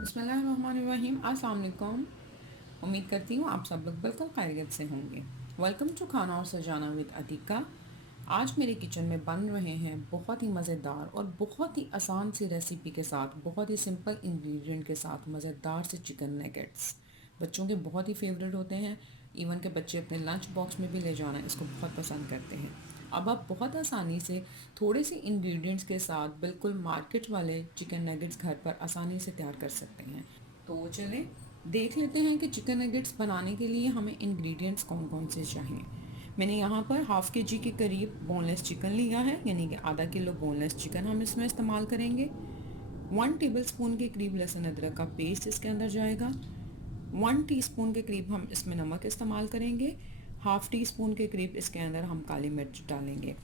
बिस्मिल्लाहिर्रहमानिर्रहीम। अस्सलाम वालेकुम। उम्मीद करती हूँ आप सब लोग बिल्कुल खैरियत से होंगे। वेलकम टू खाना और सजाना विद अतीका। आज मेरे किचन में बन रहे हैं बहुत ही मज़ेदार और बहुत ही आसान सी रेसिपी के साथ, बहुत ही सिंपल इंग्रेडिएंट के साथ मज़ेदार से चिकन नगेट्स। बच्चों के बहुत ही फेवरेट होते हैं। इवन के बच्चे अपने लंच बॉक्स में भी ले जाना इसको बहुत पसंद करते हैं। अब आप बहुत आसानी से थोड़े से इंग्रेडिएंट्स के साथ बिल्कुल मार्केट वाले चिकन नगेट्स घर पर आसानी से तैयार कर सकते हैं। तो चलें देख लेते हैं कि चिकन नगेट्स बनाने के लिए हमें इंग्रेडिएंट्स कौन कौन से चाहिए। मैंने यहाँ पर हाफ़ के जी के करीब बोनलेस चिकन लिया है, यानी कि आधा किलो बोनलेस चिकन हम इसमें इस्तेमाल करेंगे। 1 टेबलस्पून के करीब लहसुन अदरक का पेस्ट इसके अंदर जाएगा। 1 टीस्पून के करीब हम इसमें नमक इस्तेमाल करेंगे। हाफ़ टी स्पून के करीब इसके अंदर हम काली मिर्च डालेंगे।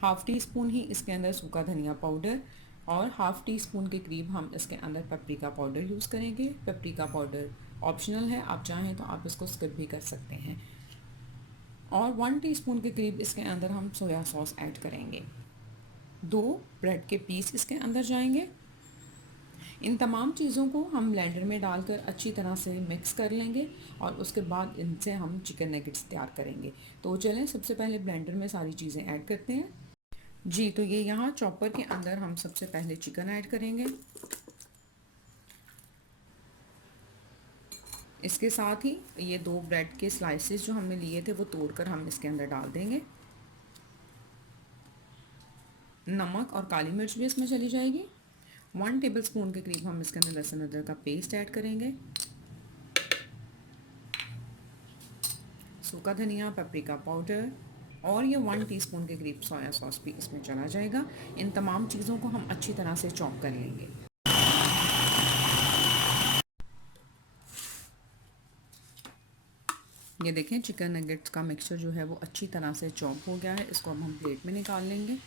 हाफ़ टी स्पून ही इसके अंदर सूखा धनिया पाउडर और हाफ़ टी स्पून के करीब हम इसके अंदर पेपरिका पाउडर यूज़ करेंगे। पेपरिका पाउडर ऑप्शनल है, आप चाहें तो आप इसको स्किप भी कर सकते हैं। और 1 टीस्पून के करीब इसके अंदर हम सोया सॉस ऐड करेंगे। 2 ब्रेड के पीस इसके अंदर जाएंगे। इन तमाम चीज़ों को हम ब्लेंडर में डालकर अच्छी तरह से मिक्स कर लेंगे और उसके बाद इनसे हम चिकन नगेट्स तैयार करेंगे। तो चलें सबसे पहले ब्लेंडर में सारी चीज़ें ऐड करते हैं। जी, तो ये यहाँ चॉपर के अंदर हम सबसे पहले चिकन ऐड करेंगे। इसके साथ ही ये 2 ब्रेड के स्लाइसेस जो हमने लिए थे वो तोड़कर हम इसके अंदर डाल देंगे। नमक और काली मिर्च भी इसमें चली जाएगी। 1 टेबलस्पून के करीब हम इसके अंदर लहसुन अदरक का पेस्ट ऐड करेंगे। सूखा धनिया, पेपरिका पाउडर और ये 1 टीस्पून के करीब सोया सॉस भी इसमें चला जाएगा। इन तमाम चीज़ों को हम अच्छी तरह से चॉप कर लेंगे। ये देखें चिकन नगेट्स का मिक्सचर जो है वो अच्छी तरह से चॉप हो गया है। इसको अब हम प्लेट में निकाल लेंगे।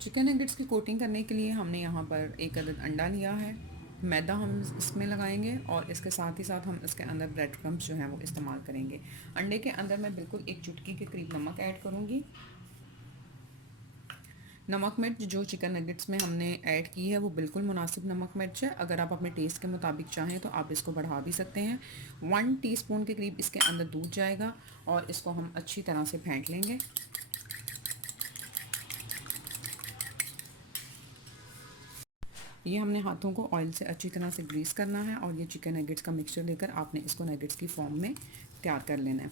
चिकन नगेट्स की कोटिंग करने के लिए हमने यहाँ पर 1 अदद अंडा लिया है। मैदा हम इसमें लगाएंगे और इसके साथ ही साथ हम इसके अंदर ब्रेड क्रम्स जो हैं वो इस्तेमाल करेंगे। अंडे के अंदर मैं बिल्कुल 1 चुटकी के करीब नमक ऐड करूँगी। नमक मिर्च जो चिकन नगेट्स में हमने ऐड की है वो बिल्कुल मुनासिब नमक मिर्च है। अगर आप अपने टेस्ट के मुताबिक चाहें तो आप इसको बढ़ा भी सकते हैं। 1 टीस्पून के करीब इसके अंदर दूध जाएगा और इसको हम अच्छी तरह से फेंट लेंगे। ये हमने हाथों को ऑयल से अच्छी तरह से ग्रीस करना है और ये चिकन नगेट्स का मिक्सचर लेकर आपने इसको नगेट्स की फॉर्म में तैयार कर लेना है।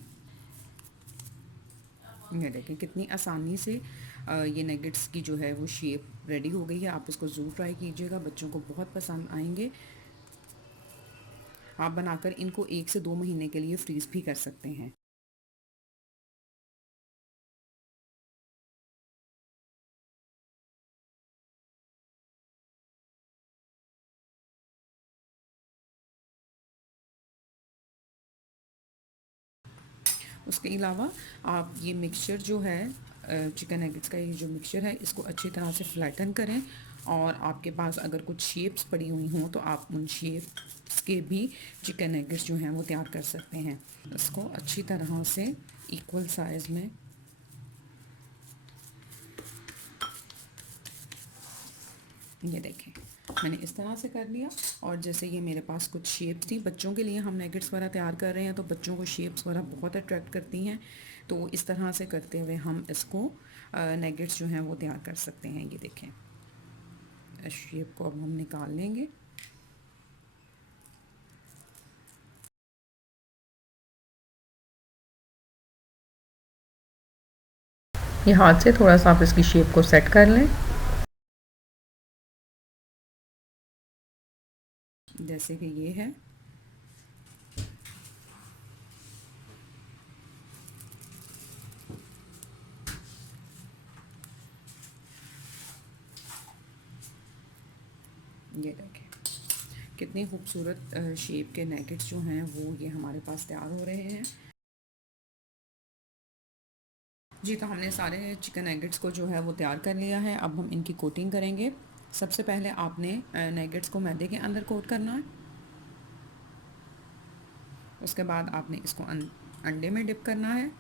ये देखें कितनी आसानी से ये नगेट्स की जो है वो शेप रेडी हो गई है। आप इसको ज़रूर ट्राई कीजिएगा, बच्चों को बहुत पसंद आएंगे। आप बनाकर इनको 1 से 2 महीने के लिए फ्रीज़ भी कर सकते हैं। उसके अलावा आप ये मिक्सचर जो है चिकन नगेट्स का ये जो मिक्सचर है इसको अच्छी तरह से फ्लैटन करें और आपके पास अगर कुछ शेप्स पड़ी हुई हों तो आप उन शेप्स के भी चिकन नगेट्स जो हैं वो तैयार कर सकते हैं। इसको अच्छी तरह से इक्वल साइज़ में ये देखें मैंने इस तरह से कर लिया। और जैसे ये मेरे पास कुछ शेप्स थी, बच्चों के लिए हम नगेट्स वगैरह तैयार कर रहे हैं तो बच्चों को शेप्स वगैरह बहुत अट्रैक्ट करती हैं। तो इस तरह से करते हुए हम इसको नगेट्स जो हैं वो तैयार कर सकते हैं। ये देखें इस शेप को अब हम निकाल लेंगे। ये हाथ से थोड़ा सा आप इसकी शेप को सेट कर लें, जैसे कि ये है। ये देखें कितनी खूबसूरत शेप के नगेट्स जो हैं वो ये हमारे पास तैयार हो रहे हैं। जी, तो हमने सारे चिकन नगेट्स को जो है वो तैयार कर लिया है। अब हम इनकी कोटिंग करेंगे। सबसे पहले आपने नगेट्स को मैदे के अंदर कोट करना है। उसके बाद आपने इसको अंडे में डिप करना है।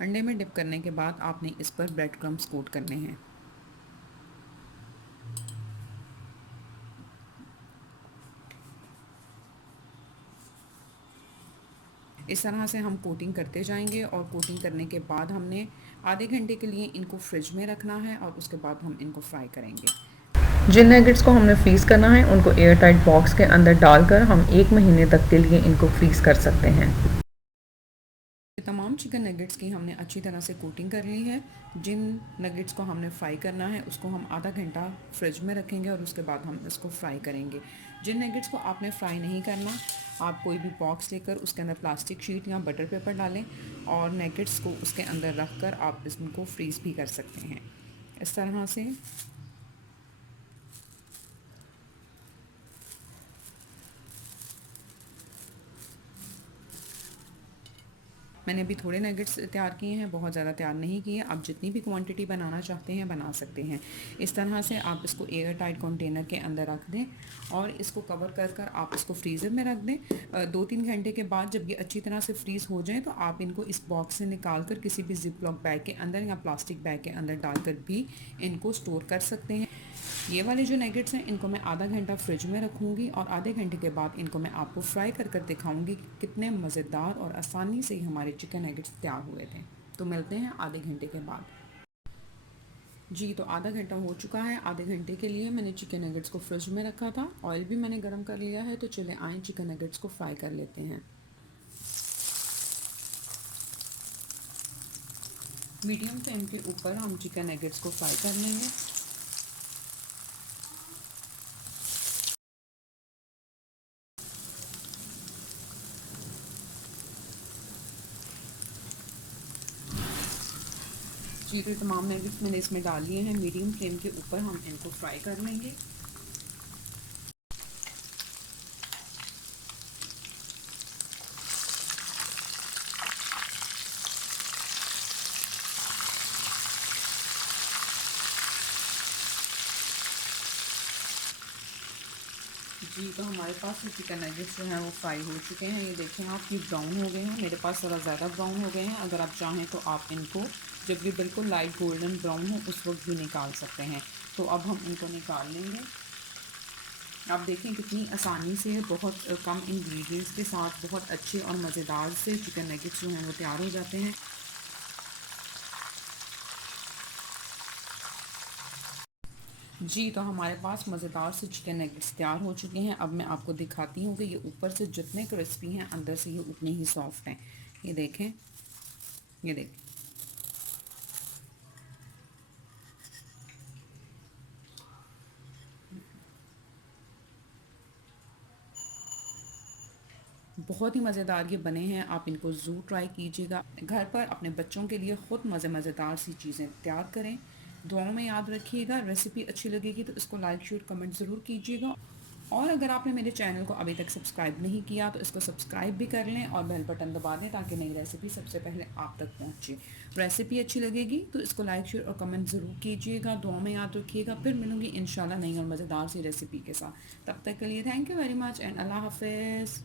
अंडे में डिप करने के बाद आपने इस पर ब्रेड क्रम्स कोट करने हैं। इस तरह से हम कोटिंग करते जाएंगे और कोटिंग करने के बाद हमने आधे घंटे के लिए इनको फ्रिज में रखना है और उसके बाद हम इनको फ्राई करेंगे। जिन नगेट्स को हमने फ्रीज़ करना है उनको एयर टाइट बॉक्स के अंदर डालकर हम 1 महीने तक के लिए इनको फ्रीज़ कर सकते हैं। तमाम चिकन नगेट्स की हमने अच्छी तरह से कोटिंग कर ली है। जिन नगेट्स को हमने फ्राई करना है उसको हम आधा घंटा फ्रिज में रखेंगे और उसके बाद हम इसको फ्राई करेंगे। जिन नगेट्स को आपने फ्राई नहीं करना, आप कोई भी बॉक्स लेकर उसके अंदर प्लास्टिक शीट या बटर पेपर डालें और नगेट्स को उसके अंदर रख कर आप इसको फ्रीज़ भी कर सकते हैं इस तरह से। मैंने अभी थोड़े नगेट्स तैयार किए हैं, बहुत ज़्यादा तैयार नहीं किए। आप जितनी भी क्वांटिटी बनाना चाहते हैं बना सकते हैं। इस तरह से आप इसको एयर टाइट कंटेनर के अंदर रख दें और इसको कवर कर कर आप इसको फ्रीज़र में रख दें। 2-3 घंटे के बाद जब ये अच्छी तरह से फ्रीज़ हो जाए तो आप इनको इस बॉक्स से निकाल कर किसी भी जिप लॉक बैग के अंदर या प्लास्टिक बैग के अंदर डालकर भी इनको स्टोर कर सकते हैं। ये वाले जो नगेट्स हैं इनको मैं आधा घंटा फ्रिज में रखूँगी और आधे घंटे के बाद इनको मैं आपको फ्राई कर कर दिखाऊँगी कि कितने मज़ेदार और आसानी से ही हमारे चिकन नगेट्स तैयार हुए थे। तो मिलते हैं आधे घंटे के बाद। जी, तो आधा घंटा हो चुका है। आधे घंटे के लिए मैंने चिकन नगेट्स को फ्रिज में रखा था। ऑयल भी मैंने गर्म कर लिया है, तो चले आएँ चिकन नगेट्स को फ्राई कर लेते हैं। मीडियम फ्लेम के ऊपर हम चिकन नगेट्स को फ्राई कर लेंगे। जी, तो तमाम नगेट्स मैंने इसमें डाल लिए हैं। मीडियम फ्लेम के ऊपर हम इनको फ्राई कर लेंगे। जी, तो हमारे पास ये चिकन नगेट्स जो हैं वो फ्राई हो चुके हैं। ये देखें आप, ये ब्राउन हो गए हैं। मेरे पास ज़रा ज़्यादा ब्राउन हो गए हैं। अगर आप चाहें तो आप इनको जब ये बिल्कुल लाइट गोल्डन ब्राउन हो उस वक्त भी निकाल सकते हैं। तो अब हम इनको निकाल लेंगे। आप देखें कितनी आसानी से बहुत कम इंग्रेडिएंट्स के साथ बहुत अच्छे और मज़ेदार से चिकन नगेट्स जो हैं वो तैयार हो जाते हैं। जी, तो हमारे पास मज़ेदार से चिकन नगेट्स तैयार हो चुके हैं। अब मैं आपको दिखाती हूँ कि ये ऊपर से जितने क्रिस्पी हैं अंदर से ये उतने ही सॉफ्ट हैं। ये देखें, ये देखें। बहुत ही मज़ेदार ये बने हैं। आप इनको ज़रूर ट्राई कीजिएगा। घर पर अपने बच्चों के लिए ख़ुद मज़ेदार सी चीज़ें तैयार करें। दुआओं में याद रखिएगा। रेसिपी अच्छी लगेगी तो इसको लाइक शेयर कमेंट ज़रूर कीजिएगा। और अगर आपने मेरे चैनल को अभी तक सब्सक्राइब नहीं किया तो इसको सब्सक्राइब भी कर लें और बेल बटन दबा दें ताकि नई रेसिपी सबसे पहले आप तक पहुंचे। रेसिपी अच्छी लगेगी तो इसको लाइक शेयर और कमेंट ज़रूर कीजिएगा। दुआ में याद रखिएगा। फिर मिलूंगी इंशाल्लाह नई और मज़ेदार सी रेसिपी के साथ। तब तक के लिए thank you very much and अल्लाह हाफिज़।